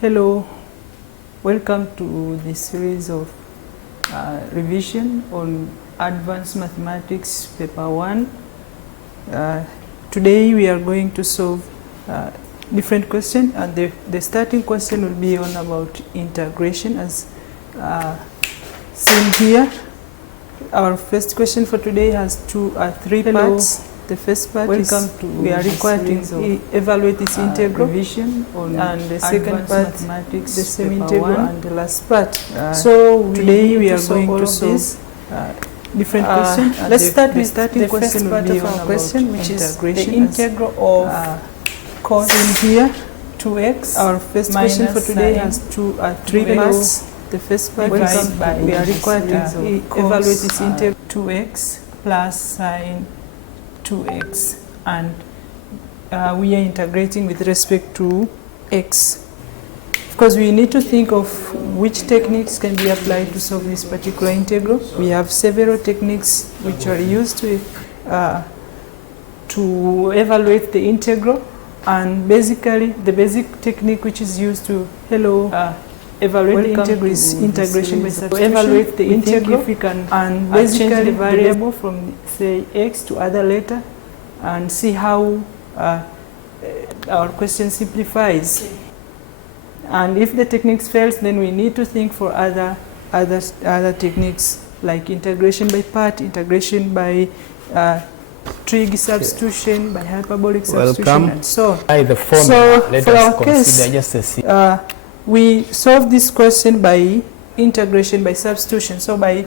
Hello, welcome to the series of revision on Advanced Mathematics Paper 1. Today we are going to solve different questions, and the starting question will be on about integration as seen here. Our first question for today has three parts. The first part is we are required to evaluate this integral, revision on, and the second part mathematics, the same integral, and the last part. So today we are going to solve different questions. Let's start with the first part of our question, which is the integral of cos in here 2x. Our first question for today has three parts. The first part is we are required to evaluate this integral 2x plus sine 2x, and we are integrating with respect to x. Of course, we need to think of which techniques can be applied to solve this particular integral. We have several techniques which are used to evaluate the integral, and basically the basic technique which is used to evaluate the integral is integration by substitution. Evaluate the integral if we can, and basically change the variable from say x to other letter, and see how our question simplifies. And if the techniques fails, then we need to think for other techniques like integration by part, integration by trig substitution, by hyperbolic substitution, and so on. So for our case, we solve this question by integration by substitution. So by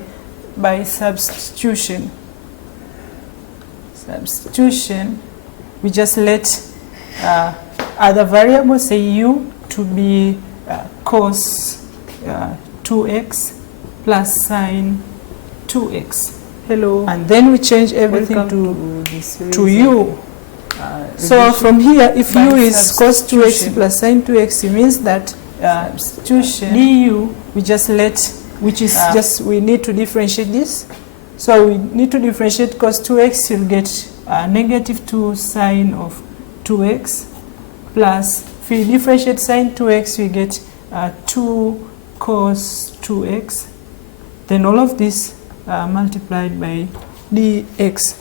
substitution, we just let other variables, say u, to be cos 2x plus sine 2x. And then we change everything to u. So from here, if u is cos 2x plus sine 2x, it means that substitution du, we just let, which is just, we need to differentiate this. So we need to differentiate cos 2x, you'll get negative 2 sine of 2x, plus if we differentiate sine 2x, we get 2 cos 2x. Then all of this multiplied by dx.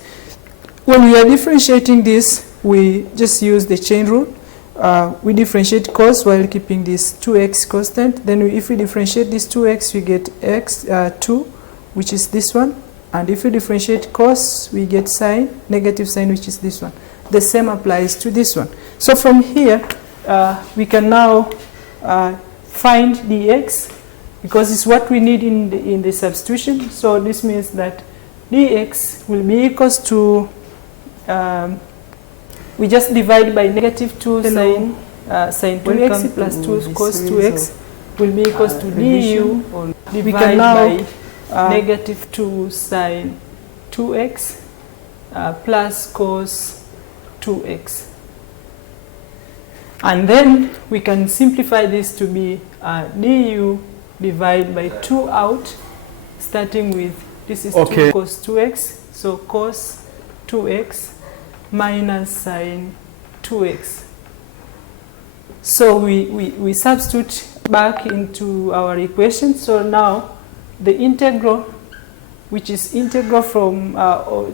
When we are differentiating this, we just use the chain rule. We differentiate cos while keeping this 2x constant. Then if we differentiate this 2x, we get x 2, which is this one. And if we differentiate cos, we get sine, negative sine, which is this one. The same applies to this one. So from here, we can now find dx, because it's what we need in the substitution. So this means that dx will be equals to, we just divide by negative 2 sine 2x plus 2 cos 2x will be equals to du. We can now negative 2 sine 2x plus cos 2x. And then we can simplify this to be du divided by 2 out, starting with, this is 2 cos 2x, so cos 2x minus sine 2x. So we substitute back into our equation. So now the integral, which is integral from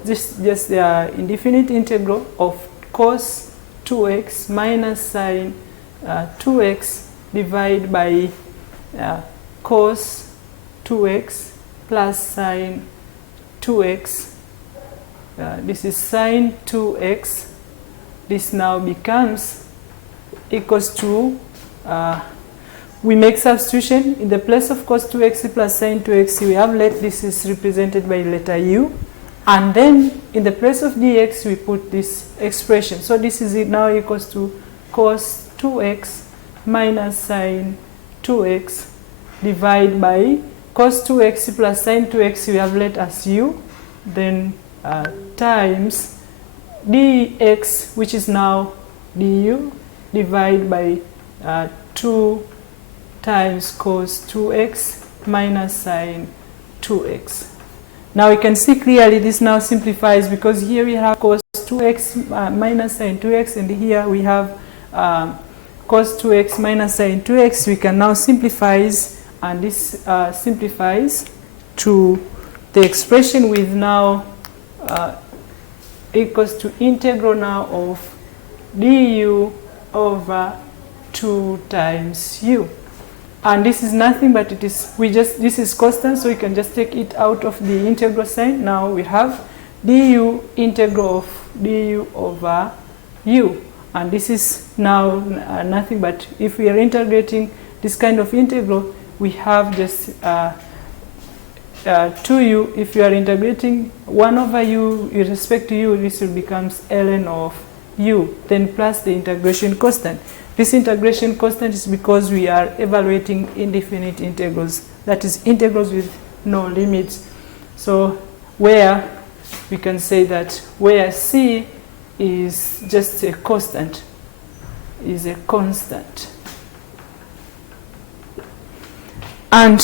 just the indefinite integral of cos 2x minus sine 2x divided by cos 2x plus sine 2x. This is sine 2x. This now becomes equals to, we make substitution in the place of cos 2x plus sine 2x. We have this is represented by letter u, and then in the place of dx we put this expression. So this is now equals to cos 2x minus sine 2x divided by cos 2x plus sine 2x, we have let as u, then times dx, which is now du, divided by 2 times cos 2x minus sine 2x. Now we can see clearly this now simplifies, because here we have cos 2x minus sine 2x, and here we have cos 2x minus sin 2x, we can now simplify, and this simplifies to the expression with now equals to integral now of du over 2 times u. And this is nothing but it is, this is constant, so we can just take it out of the integral sign. Now we have du integral of du over u. And this is now nothing but, if we are integrating this kind of integral, we have just 2u. If you are integrating 1 over u with respect to u, this will becomes ln of u, then plus the integration constant. This integration constant is because we are evaluating indefinite integrals, that is integrals with no limits. So where we can say that where c is just a constant, is a constant. And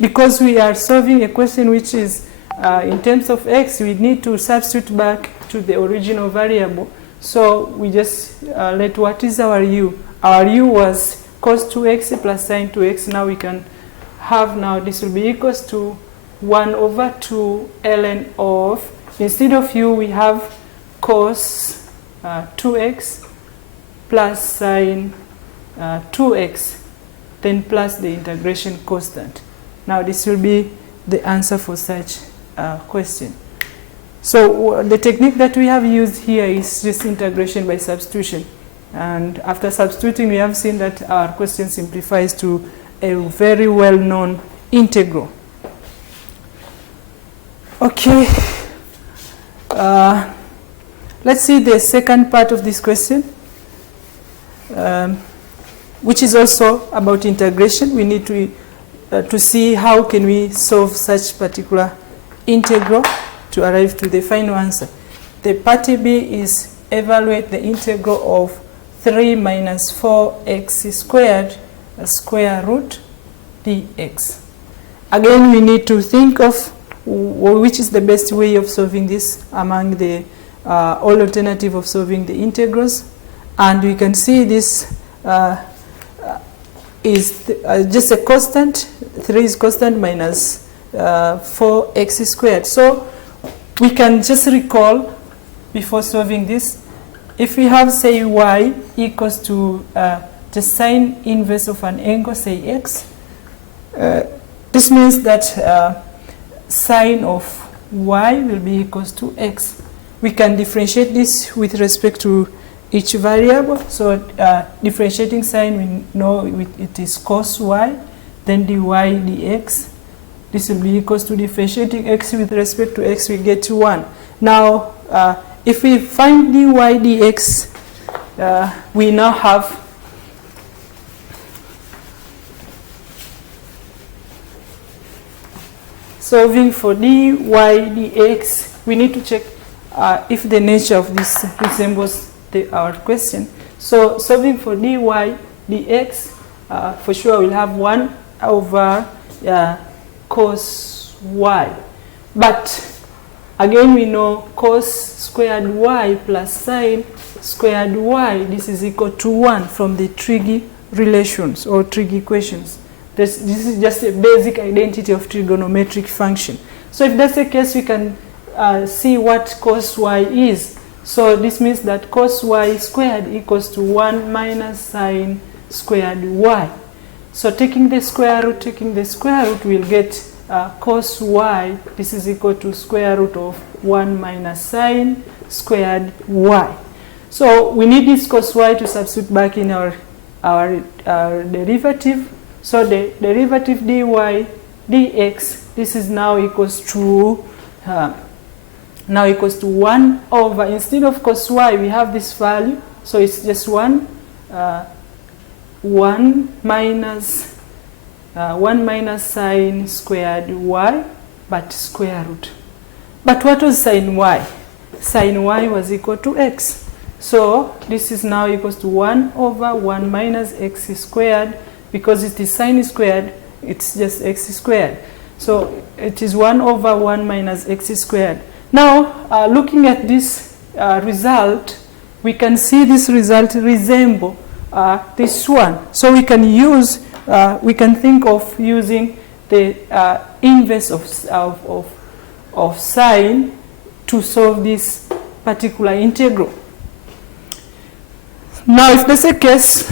because we are solving a question which is in terms of x, we need to substitute back to the original variable. So we just let what is our u. Our u was cos 2x plus sin 2x. Now we can have, now this will be equals to 1 over 2 ln of, instead of u we have cos 2x plus sin 2x, then plus the integration constant. Now this will be the answer for such question. So the technique that we have used here is just integration by substitution. And after substituting, we have seen that our question simplifies to a very well-known integral. Okay. Let's see the second part of this question, which is also about integration. We need to see how can we solve such particular integral to arrive to the final answer. The part B is evaluate the integral of 3 minus 4x squared square root dx. Again, we need to think of which is the best way of solving this among the all alternative of solving the integrals. And we can see this is just a constant. 3 is constant minus 4x squared. So we can just recall before solving this, if we have, say, y equals to the sine inverse of an angle, say x, this means that sine of y will be equals to x. We can differentiate this with respect to each variable. So differentiating sine, we know it is cos y, then dy dx. This will be equals to differentiating x with respect to x, we get to 1. Now, if we find dy dx, we now have solving for dy dx. We need to check if the nature of this resembles our question. So solving for dy dx, for sure we'll have 1 over cos y. But again, we know cos squared y plus sine squared y, this is equal to 1 from the trig relations or trig equations. This is just a basic identity of trigonometric function. So if that's the case, we can see what cos y is. So this means that cos y squared equals to 1 minus sine squared y. So taking the square root, we'll get cos y, this is equal to square root of 1 minus sine squared y. So we need this cos y to substitute back in our derivative. So the derivative dy dx, this is now equals to 1 over, instead of cos y, we have this value. So it's just 1 minus sine squared y, but square root. But what was sine y? Sine y was equal to x. So this is now equals to 1 over 1 minus x squared. Because it is sine squared, it's just x squared. So it is 1 over 1 minus x squared. Now, looking at this result, we can see this result resemble this one. So we can use, we can think of using the inverse of sine to solve this particular integral. Now if that's the case,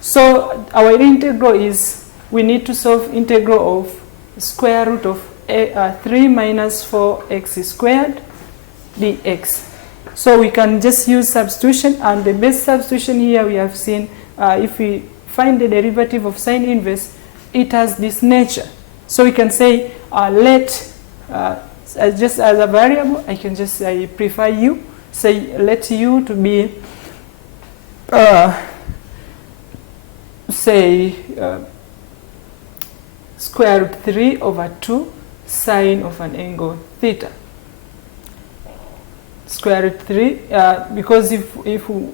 so our integral is, we need to solve integral of square root of 3 minus 4x squared dx. So we can just use substitution, and the best substitution here we have seen, if we find the derivative of sine inverse, it has this nature. So we can say let, just as a variable, I can just say, I prefer u, say let u to be say square root 3 over 2 sine of an angle theta. Square root 3, because if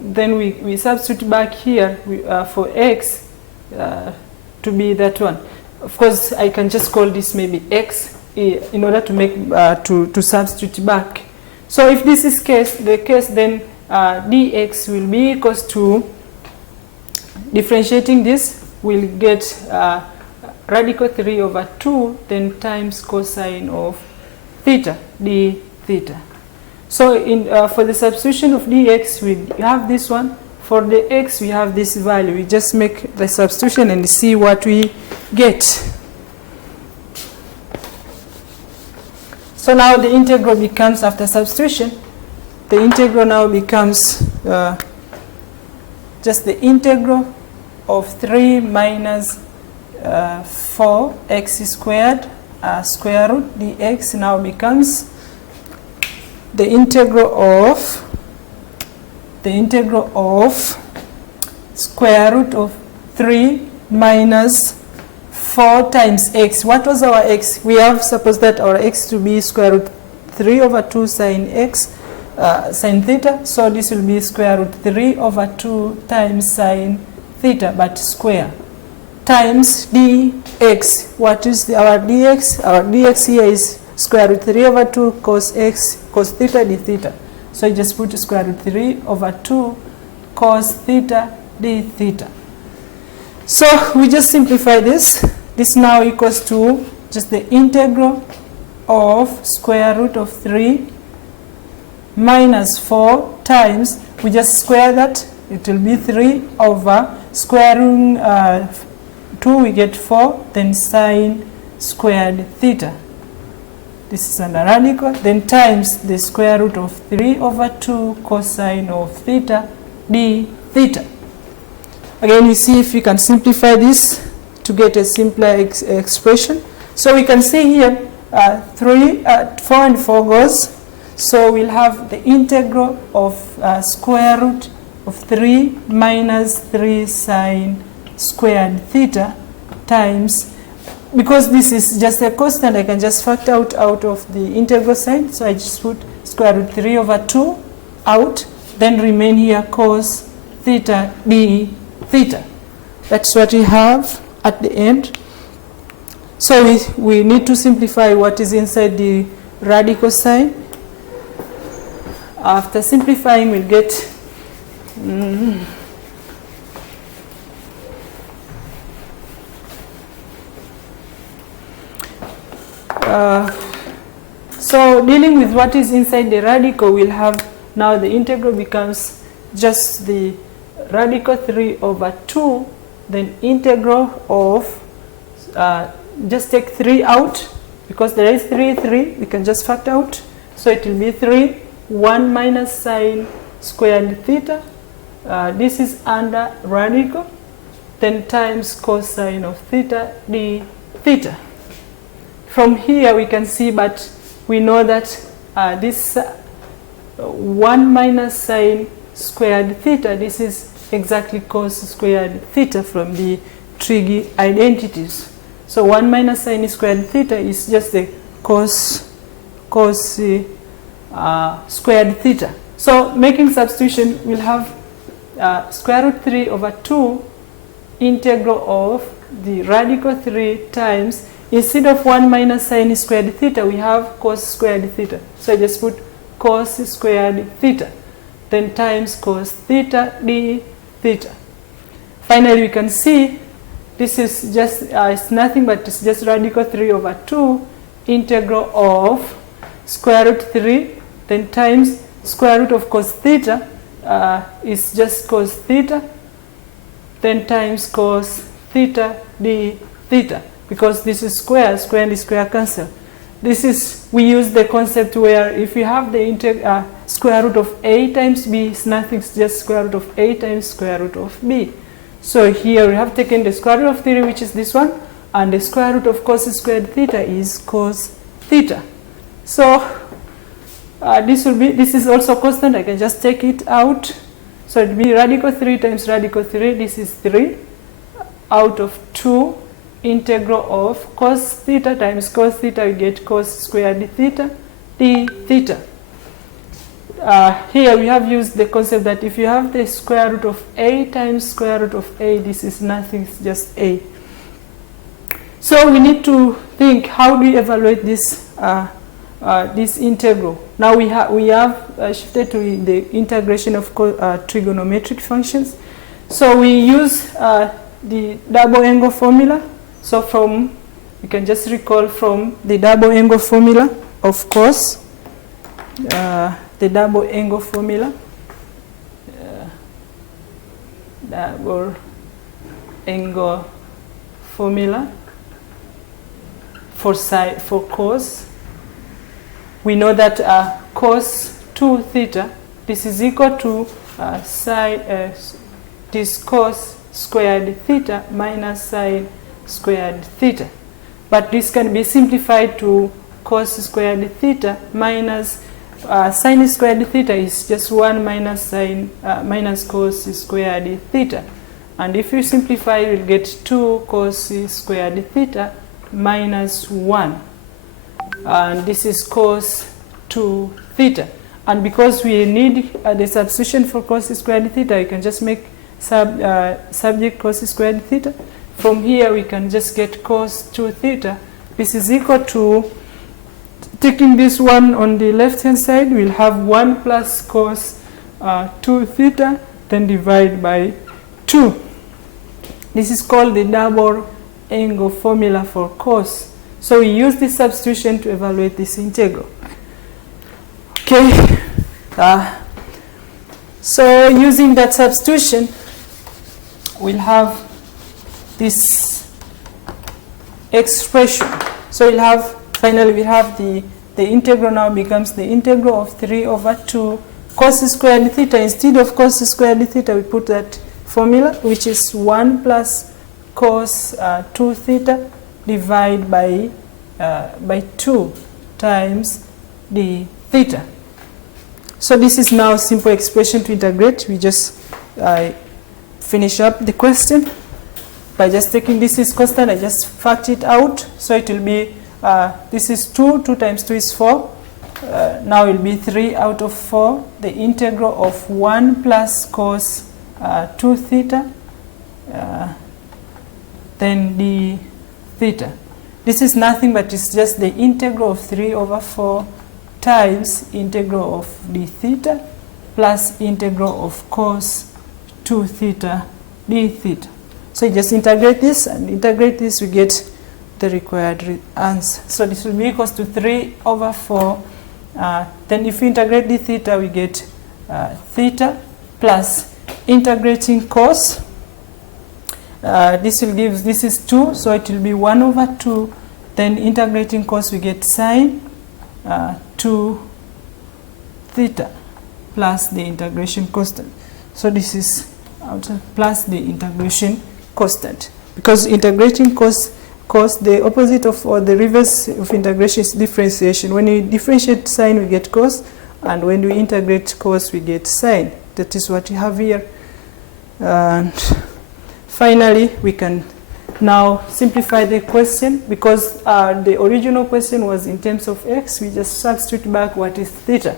then we substitute back here for x to be that one. Of course, I can just call this maybe x in order to make to substitute back. So if this is the case, then dx will be equals to, differentiating this, we'll get radical 3 over 2 then times cosine of theta d theta. So for the substitution of dx, we have this one. For the x, we have this value. We just make the substitution and see what we get. So now the integral becomes, after substitution, the integral now becomes just the integral of 3 minus 4x squared square root dx now becomes the integral of square root of 3 minus 4 times x. What was our x? We have supposed that our x to be square root 3 over 2 sine x, sine theta. So this will be square root 3 over 2 times sine theta, but square, times dx. What is our dx? Our dx here is square root 3 over 2 cos x, cos theta d theta. So you just put square root 3 over 2 cos theta d theta. So we just simplify this. This now equals to just the integral of square root of 3 minus 4 times, we just square that, it will be 3 over square root 2, we get 4, then sine squared theta. This is under radical, then times the square root of 3 over 2 cosine of theta d theta. Again, we see if we can simplify this to get a simpler expression. So we can see here 4 and 4 goes. So we'll have the integral of square root of 3 minus 3 sine squared theta times, because this is just a constant, I can just factor out of the integral sign. So I just put square root 3 over 2 out, then remain here cos theta d theta. That's what we have at the end. So we need to simplify what is inside the radical sign. After simplifying, we'll get so dealing with what is inside the radical, we'll have now the integral becomes just the radical 3 over 2, then integral of, just take 3 out, because there is 3, we can just factor out. So it will be 3, 1 minus sine squared theta, this is under radical, then times cosine of theta d theta. From here we can see, but we know that this 1 minus sine squared theta, this is exactly cos squared theta from the trig identities. So 1 minus sine squared theta is just the cos squared theta. So making substitution, we'll have square root 3 over 2 integral of the radical 3 times, instead of 1 minus sine squared theta, we have cos squared theta. So I just put cos squared theta, then times cos theta d theta. finally we can see this is just, it's nothing but it's just radical 3 over 2 integral of square root 3 then times square root of cos theta is just cos theta then times cos theta d theta, because this is square and square cancel. This is, we use the concept where if you have the square root of a times b, it's nothing, it's just square root of a times square root of b. So here we have taken the square root of 3, which is this one, and the square root of cos squared theta is cos theta. So this is also constant, I can just take it out. So it will be radical 3 times radical 3, this is 3, out of 2 integral of cos theta times cos theta, we get cos squared theta d theta. Here we have used the concept that if you have the square root of a times square root of a, this is nothing, it's just a. So we need to think, how do we evaluate this this integral? Now we have shifted to the integration of trigonometric functions. So we use the double angle formula. So you can just recall from the double angle formula, of course, the double angle formula, double angle formula for cos. We know that cos 2 theta, this is equal to this cos squared theta minus sine squared theta. But this can be simplified to cos squared theta minus sine squared theta is just 1 minus sine minus cos squared theta. And if you simplify, you will get 2 cos squared theta minus 1. And this is cos 2 theta. And because we need the substitution for cos squared theta, you can just make subject cos squared theta. From here we can just get cos 2 theta. This is equal to, taking this one on the left hand side, we'll have 1 plus cos 2 theta, then divide by 2. This is called the double angle formula for cos. So we use this substitution to evaluate this integral. Okay. So using that substitution, we'll have this expression. So we'll have, finally we have the integral now becomes the integral of 3 over 2 cos squared theta. Instead of cos squared theta, we put that formula, which is 1 plus cos 2 theta divided by 2 times the theta. So this is now a simple expression to integrate. We just finish up the question by just taking, this is constant, I just fact it out. So it will be, this is 2 times 2 is 4. Now it will be 3 out of 4. The integral of 1 plus cos 2 theta, then the theta. This is nothing but it's just the integral of 3 over 4 times integral of d theta plus integral of cos 2 theta d theta. So you just integrate this, and integrate this, we get the required answer. So this will be equals to 3 over 4. Then if we integrate d theta, we get theta plus integrating cos. This will give, this is 2, so it will be 1 over 2. Then integrating cos, we get sine 2 theta plus the integration constant. So this is plus the integration constant. Because integrating cos, the opposite of, or the reverse of integration is differentiation. When we differentiate sine, we get cos, and when we integrate cos, we get sine. That is what you have here. And finally, we can now simplify the question, because the original question was in terms of x. We just substitute back what is theta.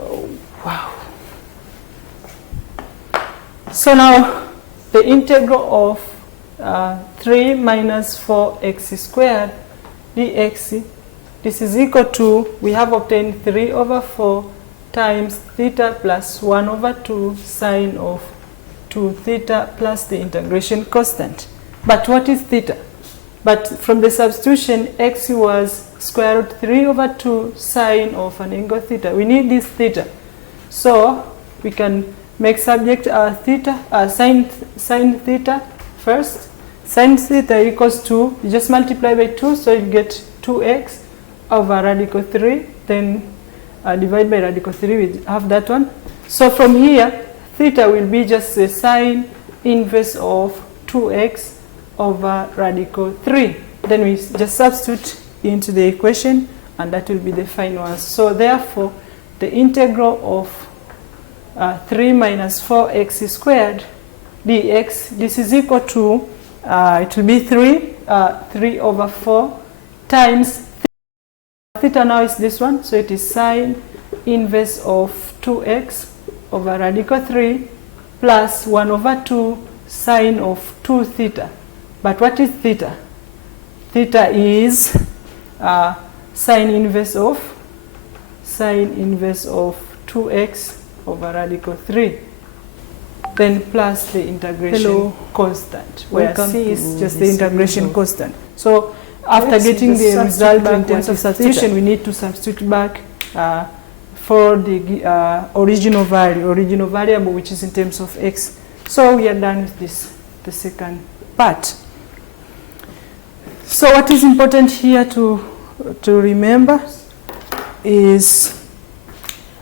Oh, wow. So now the integral of 3 minus 4x squared dx. this is equal to, we have obtained 3 over 4 times theta plus 1 over 2 sine of 2 theta plus the integration constant. But what is theta? But from the substitution, x was square root 3 over 2 sine of an angle theta. We need this theta. So we can make subject theta, sine theta first. Sine theta equals to, you just multiply by 2, so you get 2x over radical 3, then divide by radical 3, we have that one. So from here, theta will be just the sine inverse of 2x over radical 3. Then we just substitute into the equation, and that will be the final answer. So therefore, the integral of 3 minus 4x squared dx, this is equal to, it will be 3 over 4 times theta now is this one, so it is sine inverse of 2x over radical 3 plus 1 over 2 sine of 2 theta. But what is theta? Theta is sine inverse of 2x over radical 3. Then plus the integration constant, where c is just the integration constant. So after getting the result in terms of substitution, we need to substitute back for the original variable, which is in terms of x. So we are done with this, the second part. So what is important here to remember is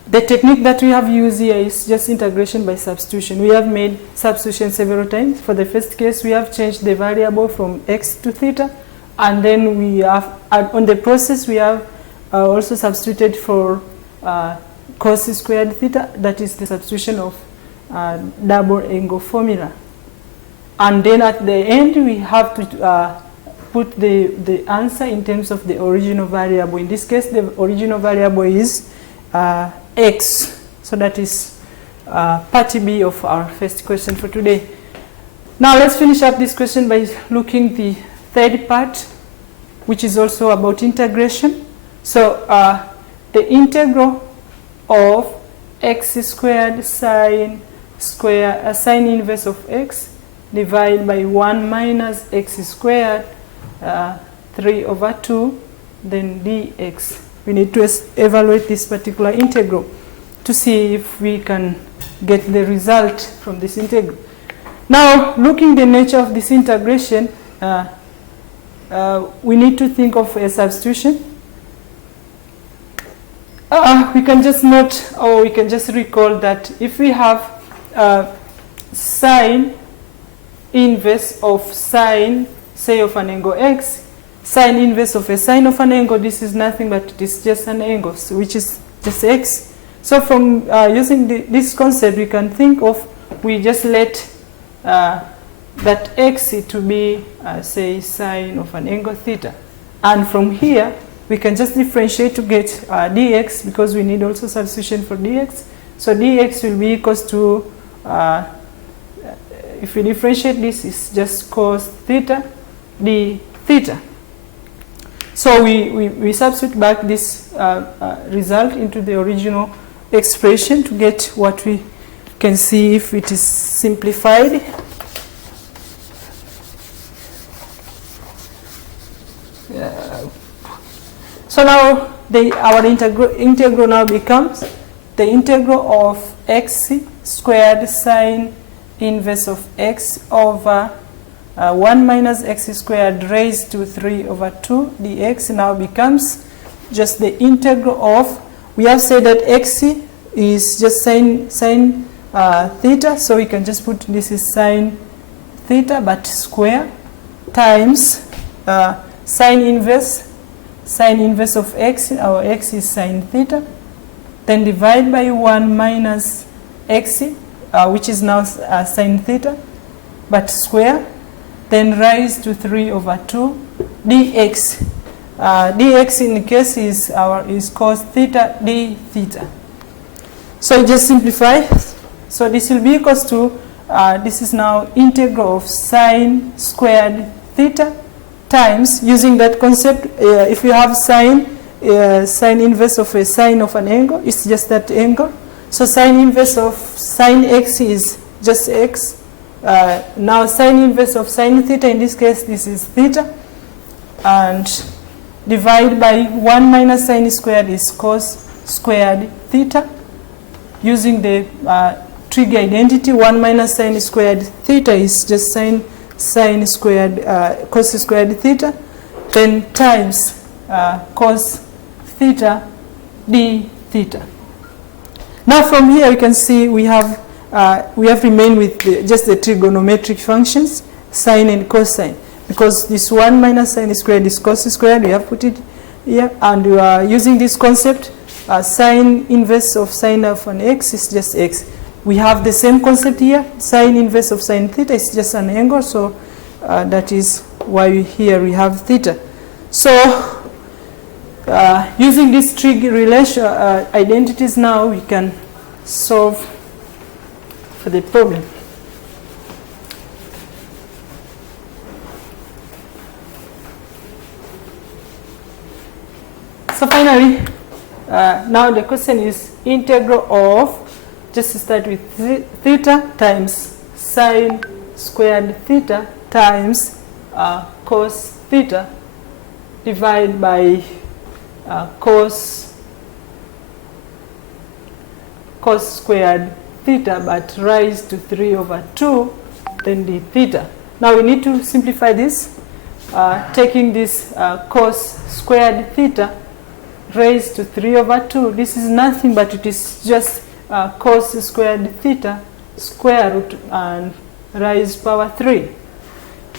the technique that we have used here is just integration by substitution. We have made substitution several times. For the first case, we have changed the variable from x to theta, and then we have, on the process, we have also substituted for cos squared theta. That is the substitution of double angle formula. And then at the end, we have to put the answer in terms of the original variable. In this case, the original variable is x. So that is part B of our first question for today. Now let's finish up this question by looking the third part, which is also about integration. So the integral of x squared sine inverse of x divided by 1 minus x squared 3 over 2, then dx. We need to evaluate this particular integral to see if we can get the result from this integral. Now, looking the nature of this integration, we need to think of a substitution. We can just note, or we can just recall that if we have sine inverse of sine, say of an angle x, sine inverse of a sine of an angle, this is nothing but it is just an angle, so which is just x. So from using this concept, we can think of, we just let that x to be, say, sine of an angle theta. And from here, we can just differentiate to get dx, because we need also substitution for dx. So dx will be equals to, if we differentiate this, it's just cos theta d theta. So we substitute back this result into the original expression to get what we can see if it is simplified. So now our integral now becomes the integral of x squared sine inverse of x over 1 minus x squared raised to 3 over 2 dx now becomes just the integral of, we have said that x is just sine theta, so we can just put this is sine theta but square times sine inverse of x, our x is sine theta, then divide by 1 minus x, which is now sine theta but square, then rise to 3 over 2 dx. Dx in the case is cos theta d theta. So you just simplify. So this will be equals to, this is now integral of sine squared theta times, using that concept, if you have sine sine inverse of a sine of an angle, it's just that angle. So sine inverse of sine x is just x. Now sine inverse of sine theta, in this case this is theta, and divide by 1 minus sine squared is cos squared theta. Using the trig identity, 1 minus sine squared theta is just sine squared cos squared theta, then times cos theta d theta. Now from here you can see we have remained with just the trigonometric functions, sine and cosine, because this 1 minus sine squared is cos squared, we have put it here, and we are using this concept, sine inverse of sine of an x is just x. We have the same concept here, sine inverse of sine theta is just an angle, so that is why here we have theta. So using these trig relation identities now, we can solve for the problem. So finally, now the question is integral of, just to start with, theta times sine squared theta times cos theta divided by cos squared theta, but rise to 3/2, then d theta. Now we need to simplify this, taking this cos squared theta raised to 3/2. This is nothing but it is just cos squared theta square root and raised power 3.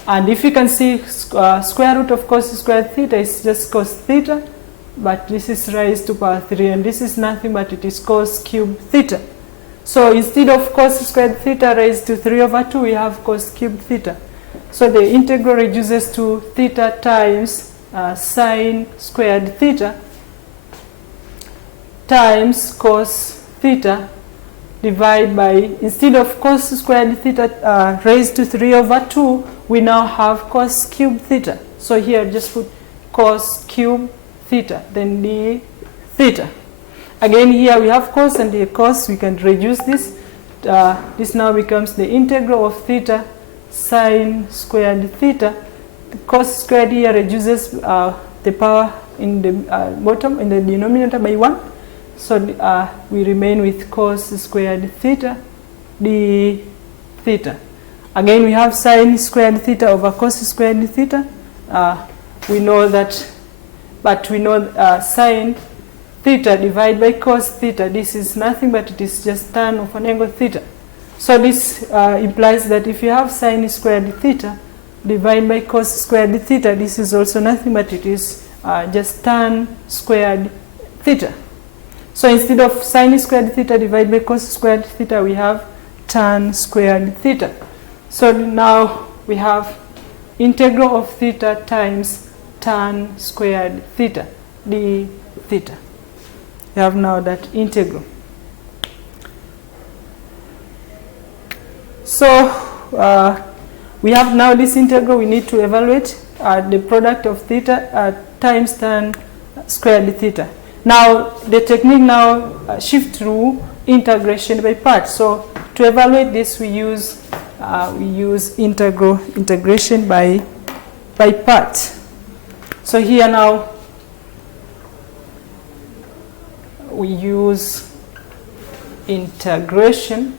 And if you can see, square root of cos squared theta is just cos theta, but this is raised to power 3, and this is nothing but it is cos cube theta. So instead of cos squared theta raised to 3/2, we have cos cube theta. So the integral reduces to theta times sine squared theta times cos theta divided by, instead of cos squared theta raised to 3/2, we now have cos cube theta. So here just put cos cube theta, then d theta. Again here we have cos and the cos, we can reduce this. This now becomes the integral of theta sine squared theta. The cos squared here reduces the power in the bottom, in the denominator, by 1. So we remain with cos squared theta d theta. Again we have sine squared theta over cos squared theta. We know that, but we know sine theta divided by cos theta, this is nothing but it is just tan of an angle theta. So this implies that if you have sine squared theta divided by cos squared theta, this is also nothing but it is just tan squared theta. So instead of sine squared theta divided by cos squared theta, we have tan squared theta. So now we have integral of theta times tan squared theta d theta. We have now that integral. So we have now this integral. We need to evaluate the product of theta times tan squared theta. Now the technique now shift to integration by parts. So to evaluate this, we use integration by parts. So here now we use integration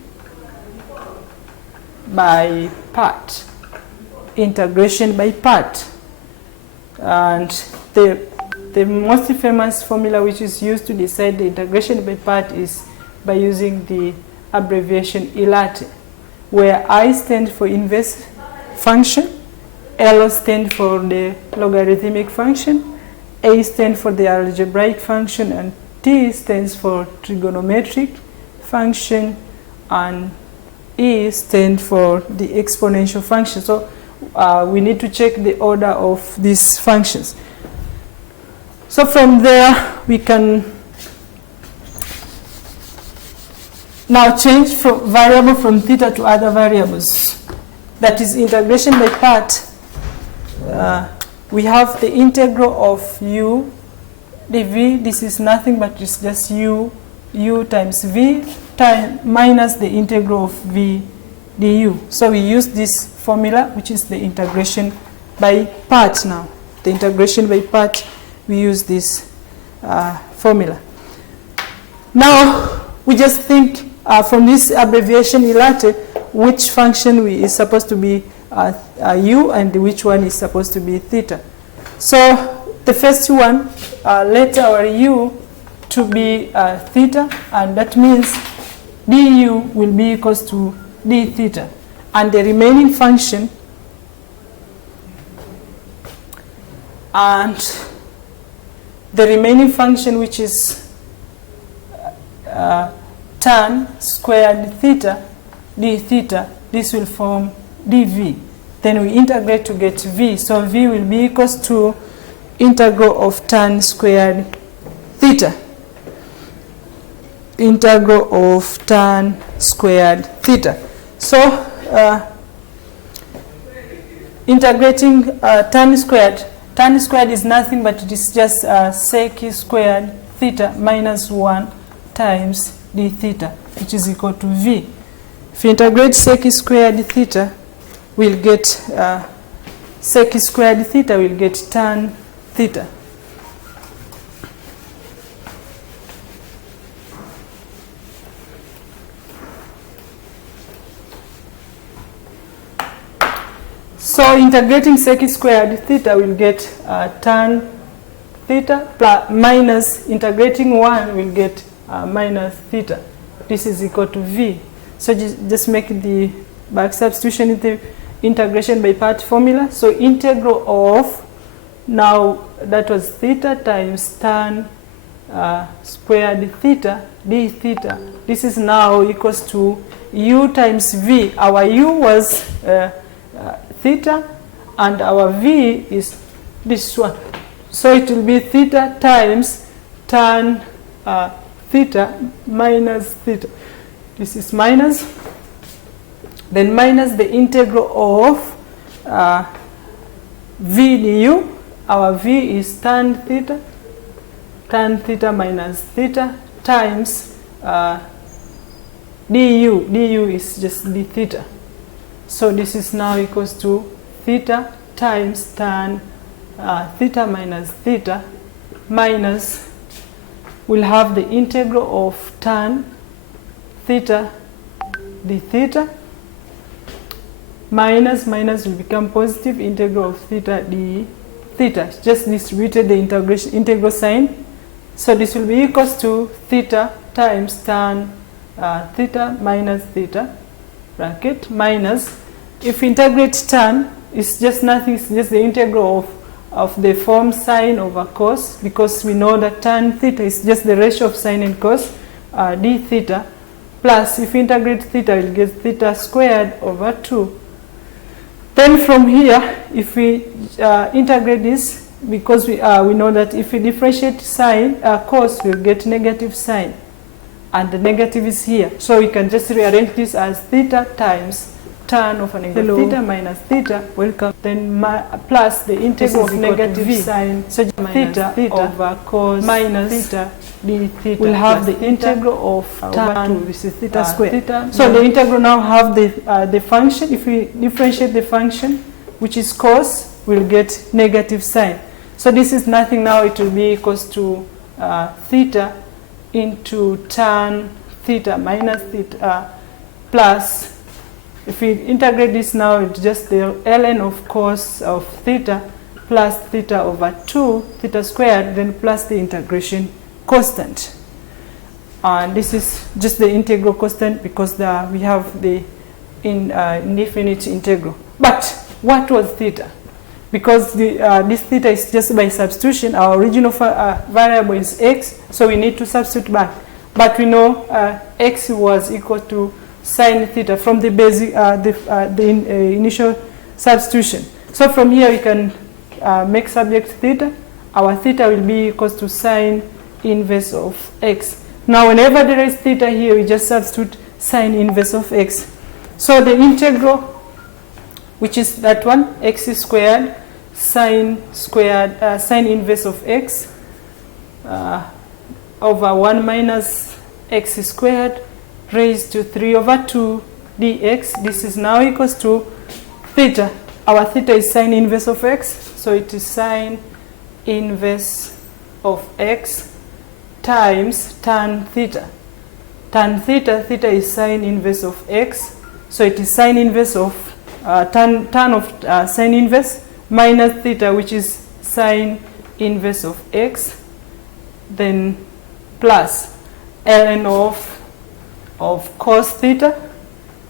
by part. Integration by part. And the most famous formula which is used to decide the integration by part is by using the abbreviation ILATE, where I stands for inverse function, L stands for the logarithmic function, A stands for the algebraic function, and T stands for trigonometric function, and E stands for the exponential function. So we need to check the order of these functions. So from there we can now change from variable from theta to other variables. That is integration by part. We have the integral of u dv, this is nothing but it's just u times v minus the integral of v du. So we use this formula, which is the integration by part now. The integration by part, we use this formula. Now, we just think from this abbreviation ILATE, which function is supposed to be u and which one is supposed to be theta. So the first one, let our u to be theta, and that means du will be equals to d theta, and the remaining function which is tan squared theta d theta, this will form dv. Then we integrate to get v, so v will be equals to integral of tan squared theta, integral of tan squared theta. So integrating tan squared is nothing but it is just sec squared theta minus 1 times d theta, which is equal to v. If you integrate sec squared theta, we'll get sec squared theta will get tan theta. So integrating sec squared theta will get tan theta plus minus integrating 1 will get minus theta. This is equal to v. So just make the back substitution in the integration by part formula. So integral of, now that was theta times tan squared theta d theta. This is now equals to u times v. Our u was theta and our v is this one. So it will be theta times tan theta minus theta. This is minus, then minus the integral of v du. Our v is tan theta minus theta times du. Du is just d theta. So this is now equals to theta times tan theta minus theta minus, we'll have the integral of tan theta d theta minus will become positive integral of theta d theta. Just distributed the integral sign. So this will be equals to theta times tan theta minus theta bracket minus, if we integrate tan, it's just nothing, it's just the integral of the form sine over cos, because we know that tan theta is just the ratio of sine and cos d theta, plus if we integrate theta, we'll get theta squared over 2. Then from here, if we integrate this, because we know that if we differentiate sine cos, we'll get negative sine, and the negative is here. So we can just rearrange this as theta times tan of a negative theta minus theta, welcome, then plus the integral of negative sine, so theta over cos minus theta d theta. We'll have the integral of tan, this is theta squared. So the integral now have the function. If we differentiate the function, which is cos, we'll get negative sine. So this is nothing now, it will be equals to theta into tan theta minus theta plus, if we integrate this now, it's just the ln of cos of theta plus theta over 2 theta squared, then plus the integration constant. And this is just the integral constant because we have the indefinite integral. But what was theta? Because this theta is just by substitution. Our original variable is x, so we need to substitute back. But we know x was equal to sine theta from the basic, initial substitution. So from here we can make subject theta. Our theta will be equal to sine inverse of x. Now whenever there is theta here, we just substitute sine inverse of x. So the integral, which is that one, x squared sine inverse of x over 1 minus x squared raised to 3 over 2 dx. This is now equals to theta. Our theta is sine inverse of x, so it is sine inverse of x times tan theta. Tan theta, theta is sine inverse of x, so it is sine inverse of tan of sine inverse minus theta, which is sine inverse of x, then plus ln of cos theta.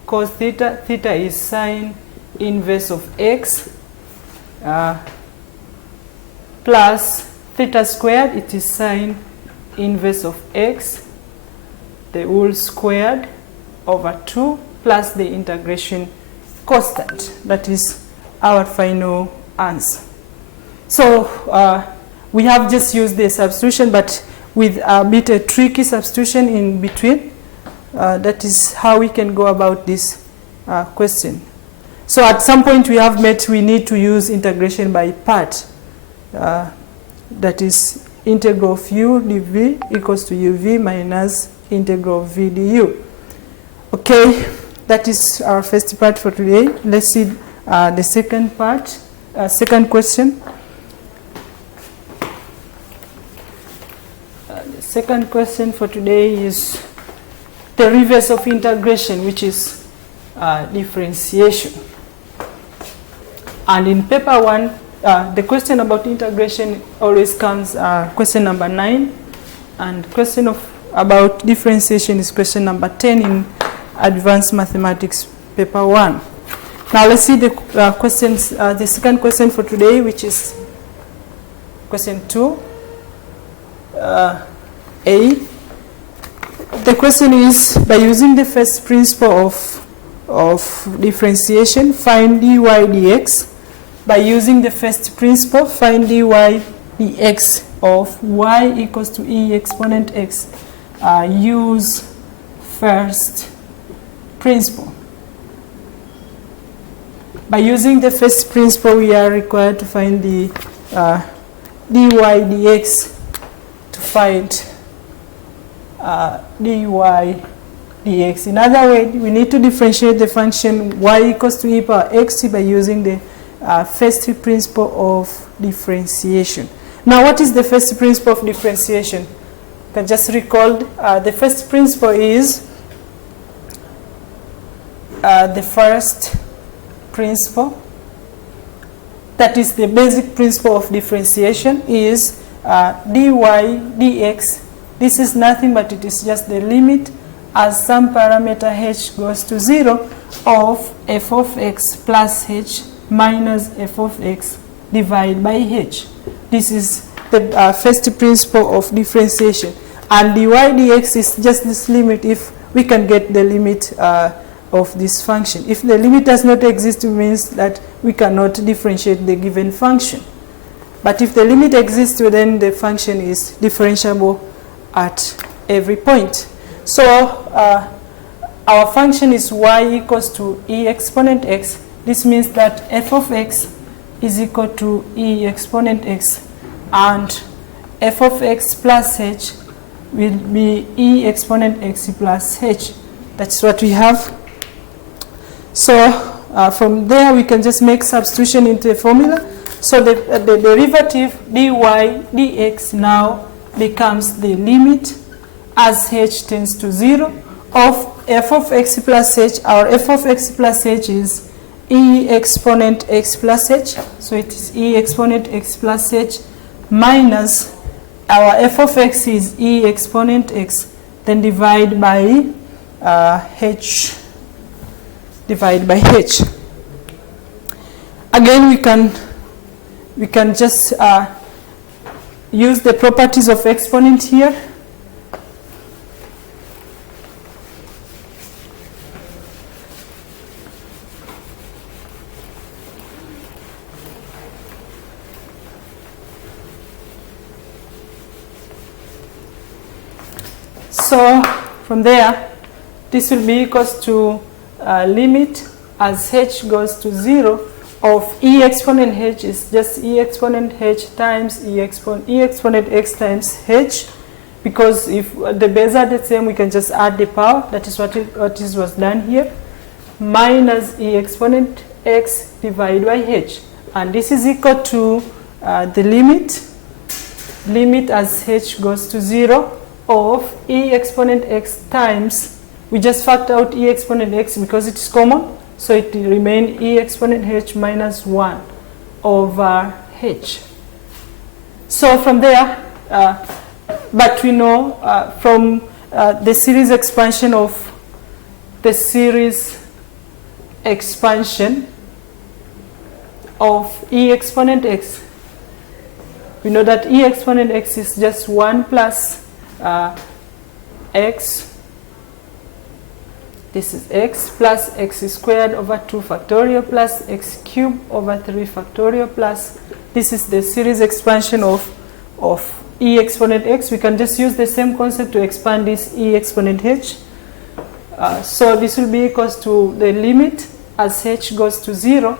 Cos theta, theta is sine inverse of x, plus theta squared, it is sine inverse of x, the whole squared over 2 plus the integration constant. That is our final answer. So we have just used the substitution, but with a bit of tricky substitution in between. That is how we can go about this question. So at some point we have met, we need to use integration by part. That is integral of u dv equals to uv minus integral of v du. Okay, that is our first part for today. Let's see the second part, second question. The second question for today is the reverse of integration, which is differentiation. And in paper 1, the question about integration always comes question number 9, and question about differentiation is question number 10 in Advanced Mathematics paper 1. Now let's see the questions. The second question for today, which is question 2. A. The question is, by using the first principle of differentiation, find dy dx. By using the first principle, find dy dx of y equals to e exponent x. Use first principle. By using the first principle, we are required to find the dy dx, to find dy dx. In other words, we need to differentiate the function y equals to e power x by using the first principle of differentiation. Now, what is the first principle of differentiation? You can just recall the first principle is the first principle, that is the basic principle of differentiation, is dy dx. This is nothing but it is just the limit as some parameter h goes to 0 of f of x plus h minus f of x divided by h. This is the first principle of differentiation. And dy dx is just this limit if we can get the limit of this function. If the limit does not exist, it means that we cannot differentiate the given function. But if the limit exists, then the function is differentiable at every point. So our function is y equals to e exponent x. This means that f of x is equal to e exponent x, and f of x plus h will be e exponent x plus h. That's what we have. So from there we can just make substitution into a formula. So the derivative dy dx now becomes the limit as h tends to 0 of f of x plus h. Our f of x plus h is e exponent x plus h. So it is e exponent x plus h minus our f of x is e exponent x, then divide by h, divide by h. Again, we can just use the properties of exponent here. So from there, this will be equals to limit as h goes to 0 of e exponent h is just e exponent h times e exponent x times h, because if the bases are the same, we can just add the power. That is what was done here, minus e exponent x divided by h, and this is equal to the limit as h goes to 0 of e exponent x times, we just factor out e exponent x because it is common, so it will remain e exponent h minus 1 over h. So from there, but we know from the series expansion of e exponent x, we know that e exponent x is just 1 plus x, this is x, plus x squared over 2 factorial plus x cubed over 3 factorial plus, this is the series expansion of e exponent x. We can just use the same concept to expand this e exponent h. So this will be equals to the limit as h goes to 0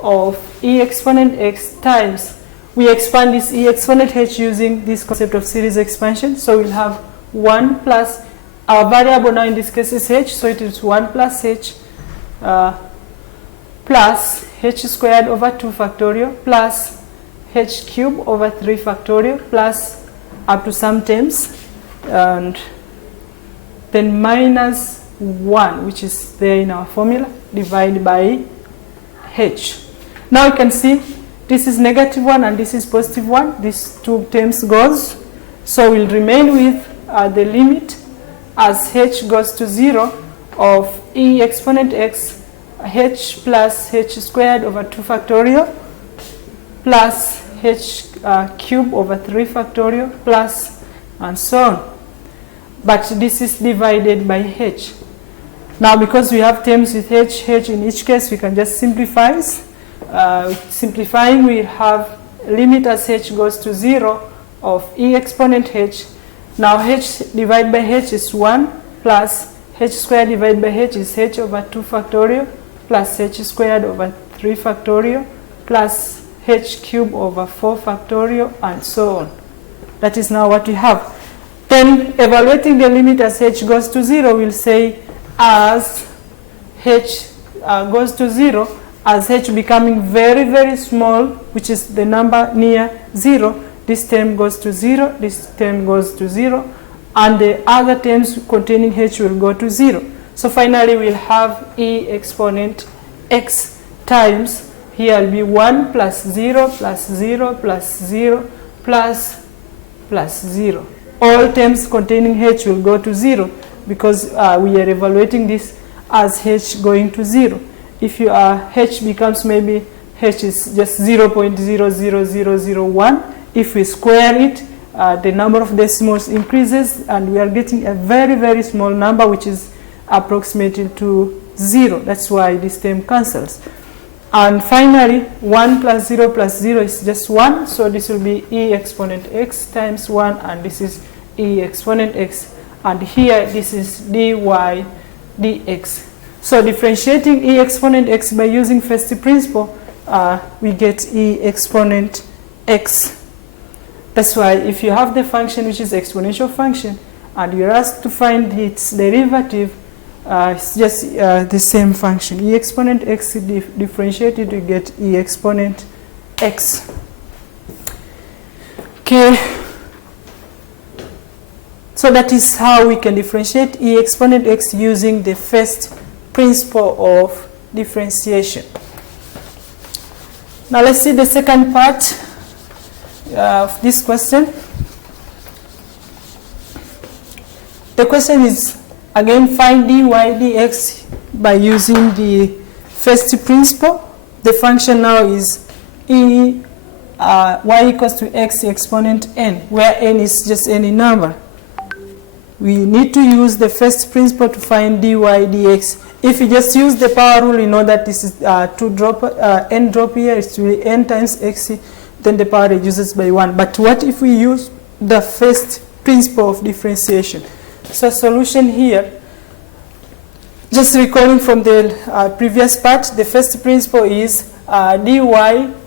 of e exponent x times, we expand this e exponent h using this concept of series expansion. So we'll have 1 plus, our variable now in this case is h, so it is 1 plus h plus h squared over 2 factorial plus h cubed over 3 factorial plus up to some terms, and then minus 1, which is there in our formula, divided by h. Now you can see this is negative 1 and this is positive 1. These two terms goes. So we'll remain with the limit as h goes to 0 of e exponent x h plus h squared over 2 factorial plus h cubed over 3 factorial plus and so on. But this is divided by h. Now because we have terms with h in each case, we can just simplify. Simplifying, we have limit as h goes to 0 of e exponent h. Now h divided by h is 1 plus h squared divided by h is h over 2 factorial plus h squared over 3 factorial plus h cubed over 4 factorial and so on. That is now what we have. Then evaluating the limit as h goes to 0, we'll say as h goes to 0, as h becoming very, very small, which is the number near 0, this term goes to 0, this term goes to 0, and the other terms containing h will go to 0. So finally we'll have e exponent x times, here will be 1 plus 0 plus 0 plus 0 plus 0. All terms containing h will go to 0 because we are evaluating this as h going to 0. If you h becomes maybe h is just 0.00001, if we square it, the number of decimals increases and we are getting a very, very small number which is approximated to 0. That's why this term cancels. And finally, 1 plus 0 is just 1, so this will be e exponent x times 1, and this is e exponent x, and here this is dy dx. So differentiating e exponent x by using first principle, we get e exponent x. That's why if you have the function which is exponential function and you're asked to find its derivative, it's just the same function. E exponent x differentiated, you get e exponent x. Okay. So that is how we can differentiate e exponent x using the first principle of differentiation. Now let's see the second part of this question. The question is, again, find dy dx by using the first principle. The function now is y equals to x exponent n, where n is just any number. We need to use the first principle to find dy dx. If you just use the power rule, you know that this is n drop here, it's really n times x, then the power reduces by 1. But what if we use the first principle of differentiation? So solution here, just recalling from the previous part, the first principle is dy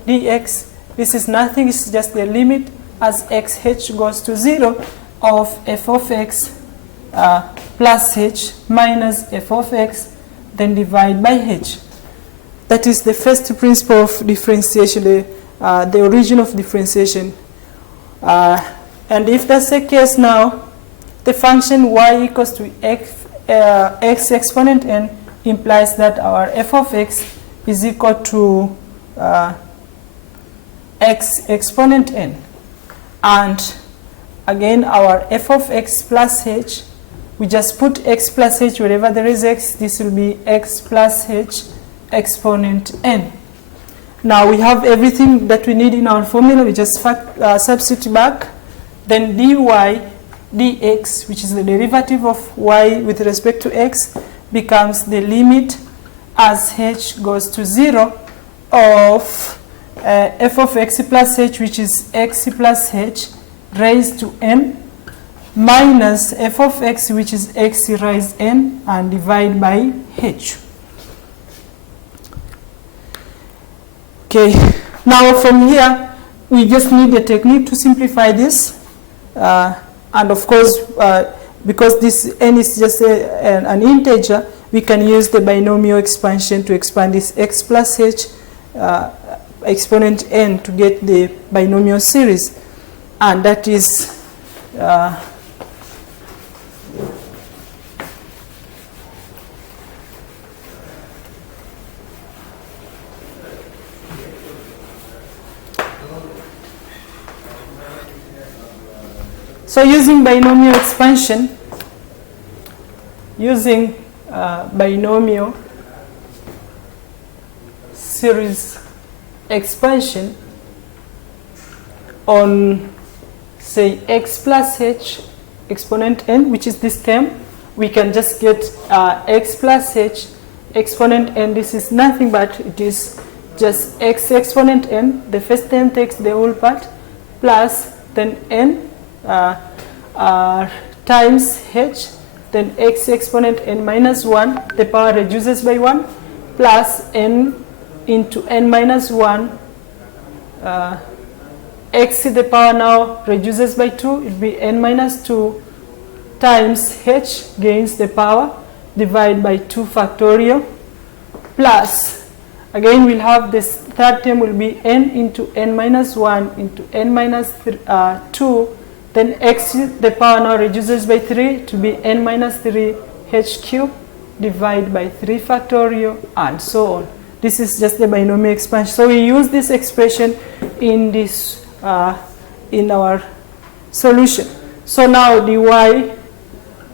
dx. This is nothing, it's just the limit as h goes to 0 of f of x plus h minus f of x, then divide by h. That is the first principle of differentiation, the origin of differentiation. And if that's the case now, the function y equals to x exponent n implies that our f of x is equal to x exponent n. And again, our f of x plus h, we just put x plus h wherever there is x. This will be x plus h exponent n. Now we have everything that we need in our formula. We just substitute back. Then dy dx, which is the derivative of y with respect to x, becomes the limit as h goes to 0 of f of x plus h, which is x plus h raised to n, minus f of x, which is x raised n, and divide by h. Okay, now from here we just need a technique to simplify this, and of course because this n is just an integer, we can use the binomial expansion to expand this x plus h exponent n to get the binomial series, and that is so using binomial expansion, using binomial series expansion on, say, x plus h exponent n, which is this term, we can just get x plus h exponent n. This is nothing but it is just x exponent n. The first term takes the whole part, plus then n times h, then x exponent n minus 1, the power reduces by 1, plus n into n minus 1, x to the power now reduces by 2, it will be n minus 2 times h gains the power, divide by 2 factorial, plus again we'll have this third term will be n into n minus 1 into n minus 2, then x to the power now reduces by 3 to be n minus 3 h cubed, divide by 3 factorial, and so on. This is just the binomial expansion. So we use this expression in this in our solution. So now dy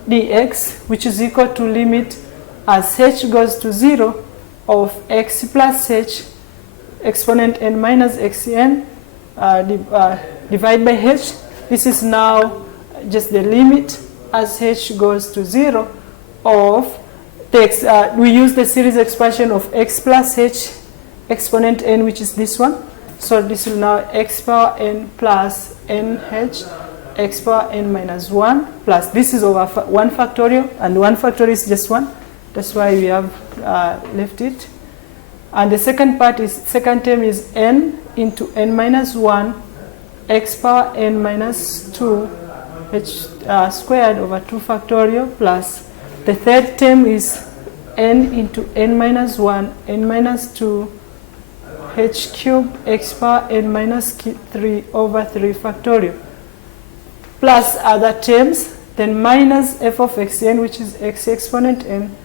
dx, which is equal to limit as h goes to 0 of x plus h exponent n minus xn divide by h. This is now just the limit as h goes to 0 of the we use the series expansion of x plus h exponent n, which is this one. So this will now x power n plus nh x power n minus 1 plus this is over 1 factorial, and 1 factorial is just 1. That's why we have left it. And the second part is, second term is n into n minus 1 x power n minus 2 h squared over 2 factorial, plus the third term is n into n minus 1 n minus 2 h cubed x power n minus 3 over 3 factorial, plus other terms, then minus f of xn, which is x exponent n,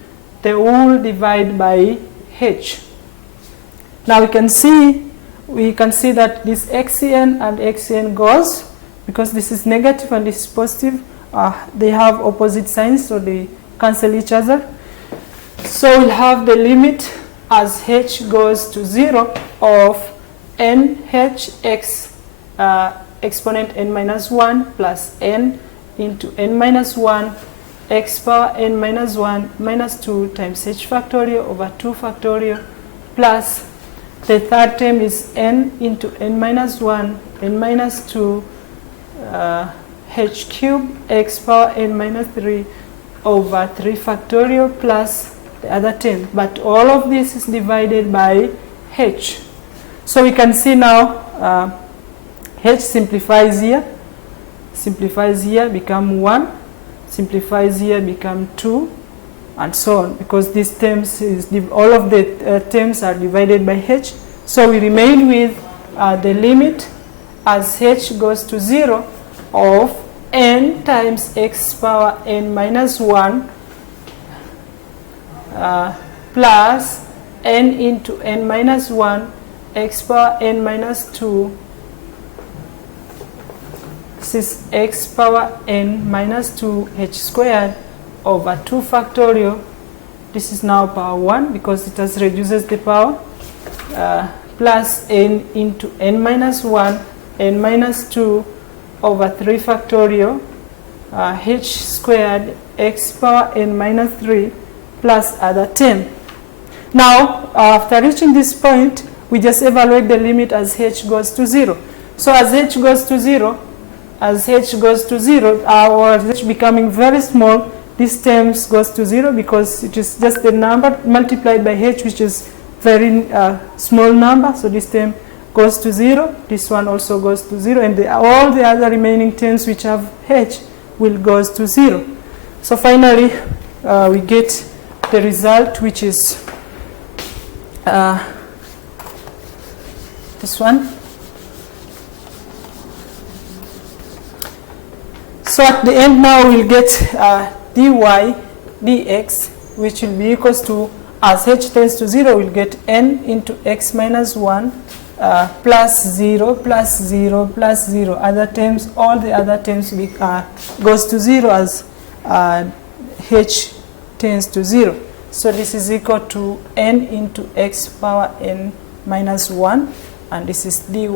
the whole divide by h. Now we can see that this xn and xn goes, because this is negative and this is positive, they have opposite signs, so they cancel each other. So we'll have the limit as h goes to 0 of nhx exponent n minus 1 plus n into n minus 1 x power n minus 1 minus 2 times h factorial over 2 factorial, plus the third term is n into n minus 1 n minus 2 h cubed x power n minus 3 over 3 factorial, plus the other term. But all of this is divided by h. So we can see now h simplifies here, become 1, simplifies here, become 2, and so on, because these terms all of the terms are divided by h. So we remain with the limit as h goes to 0 of n times x power n minus 1 plus n into n minus 1 x power n minus 2. This is x power n minus 2 h squared over 2 factorial. This is now power 1 because it has reduces the power, plus n into n minus 1 n minus 2 over 3 factorial, h squared x power n minus 3 plus other term. Now, after reaching this point, we just evaluate the limit as h goes to 0. So as h goes to 0, our h becoming very small, this term goes to 0 because it is just the number multiplied by h, which is very small number. So this term goes to 0. This one also goes to 0, and all the other remaining terms which have h will goes to 0. So finally, we get the result, which is this one. So at the end now we'll get dy dx, which will be equals to, as h tends to 0, we'll get n into x minus 1 plus 0 plus 0 plus 0. Other terms, all the other terms goes to 0 as h tends to 0. So this is equal to n into x power n minus 1, and this is dy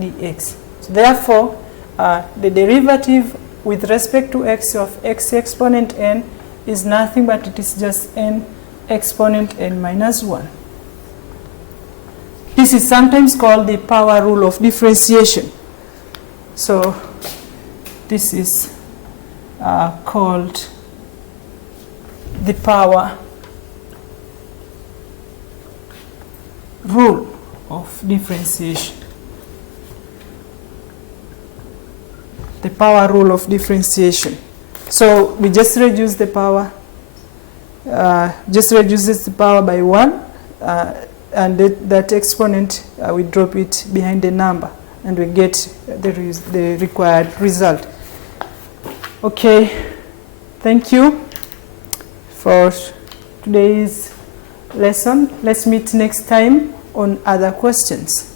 dx. So therefore, the derivative with respect to x of x exponent n is nothing but it is just n exponent n minus 1. This is sometimes called the power rule of differentiation. So this is called the power rule of differentiation. The power rule of differentiation. So we just reduce the power, just reduces the power by 1, and that exponent, we drop it behind the number, and we get the required result. Okay, thank you for today's lesson. Let's meet next time on other questions.